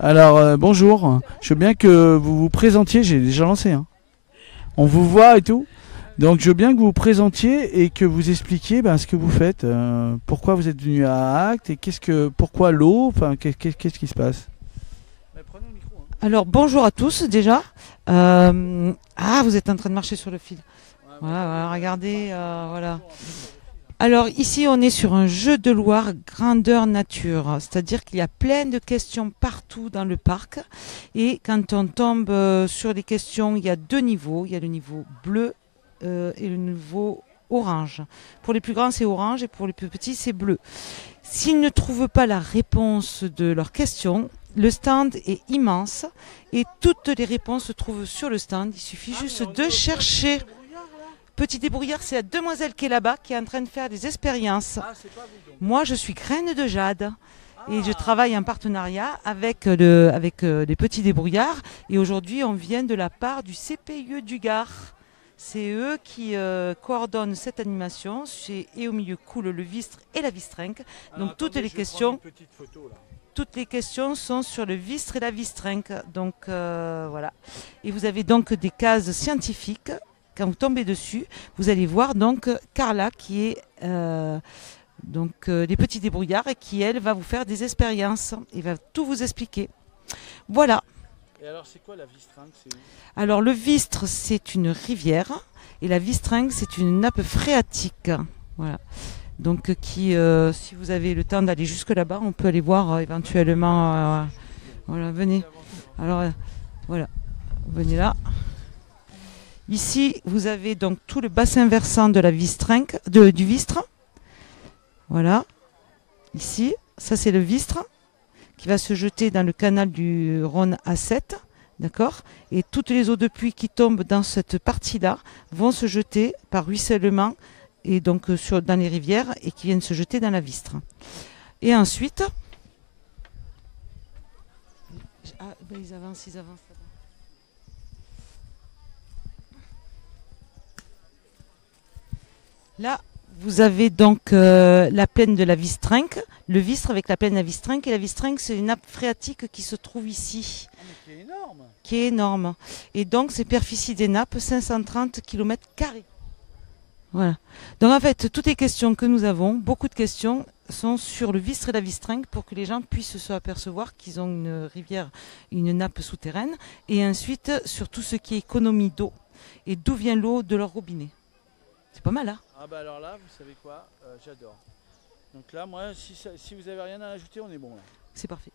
Alors, bonjour. Je veux bien que vous vous présentiez. J'ai déjà lancé, hein. On vous voit et tout. Donc, je veux bien que vous vous présentiez et que vous expliquiez ce que vous faites. Pourquoi vous êtes venu à Acte et pourquoi l'eau. Enfin, qu'est-ce qui se passe? Prenez le micro, hein. Alors bonjour à tous déjà. Vous êtes en train de marcher sur le fil. Voilà, voilà, regardez, voilà. Alors ici on est sur un jeu de Loire grandeur nature, c'est-à-dire qu'il y a plein de questions partout dans le parc et quand on tombe sur les questions, il y a deux niveaux, il y a le niveau bleu et le niveau orange. Pour les plus grands c'est orange et pour les plus petits c'est bleu. S'ils ne trouvent pas la réponse de leur question, le stand est immense et toutes les réponses se trouvent sur le stand. Il suffit juste de chercher. Petit débrouillard, c'est la demoiselle qui est là-bas qui est en train de faire des expériences. Moi, je suis graine de jade et je travaille en partenariat avec les petits débrouillards. Et aujourd'hui, on vient de la part du CPIE du Gard. C'est eux qui coordonnent cette animation. Et au milieu coule le Vistre et la Vistrinque. Donc toutes les questions sont sur le Vistre et la Vistrinque. Donc voilà. Et vous avez donc des cases scientifiques. Quand vous tombez dessus, vous allez voir donc Carla qui est les petits débrouillards et qui elle va vous faire des expériences. Il va tout vous expliquer. Voilà. Et alors, c'est quoi la Vistringue? Alors le Vistre c'est une rivière et la Vistringue c'est une nappe phréatique. Voilà. Donc si vous avez le temps d'aller jusque là-bas, on peut aller voir éventuellement. Voilà, venez. Alors voilà, venez là. Ici, vous avez donc tout le bassin versant de la Vistrinque, du Vistre. Voilà. Ici, ça c'est le Vistre qui va se jeter dans le canal du Rhône A7. D'accord. Et toutes les eaux de pluie qui tombent dans cette partie-là vont se jeter par ruissellement et donc dans les rivières et qui viennent se jeter dans la Vistre. Et ensuite, ils avancent. Là, vous avez donc la plaine de la Vistrinque, le Vistre avec la plaine de la Vistrinque. Et la Vistrinque, c'est une nappe phréatique qui se trouve ici. Qui est énorme. Qui est énorme. Et donc, superficie des nappes, 530 km². Voilà. Donc, en fait, toutes les questions que nous avons, beaucoup de questions, sont sur le Vistre et la Vistrinque pour que les gens puissent se apercevoir qu'ils ont une rivière, une nappe souterraine. Et ensuite, sur tout ce qui est économie d'eau et d'où vient l'eau de leur robinet. C'est pas mal, hein? Ah bah alors là, vous savez quoi? J'adore. Donc là, moi, si vous avez rien à ajouter, on est bon là. C'est parfait.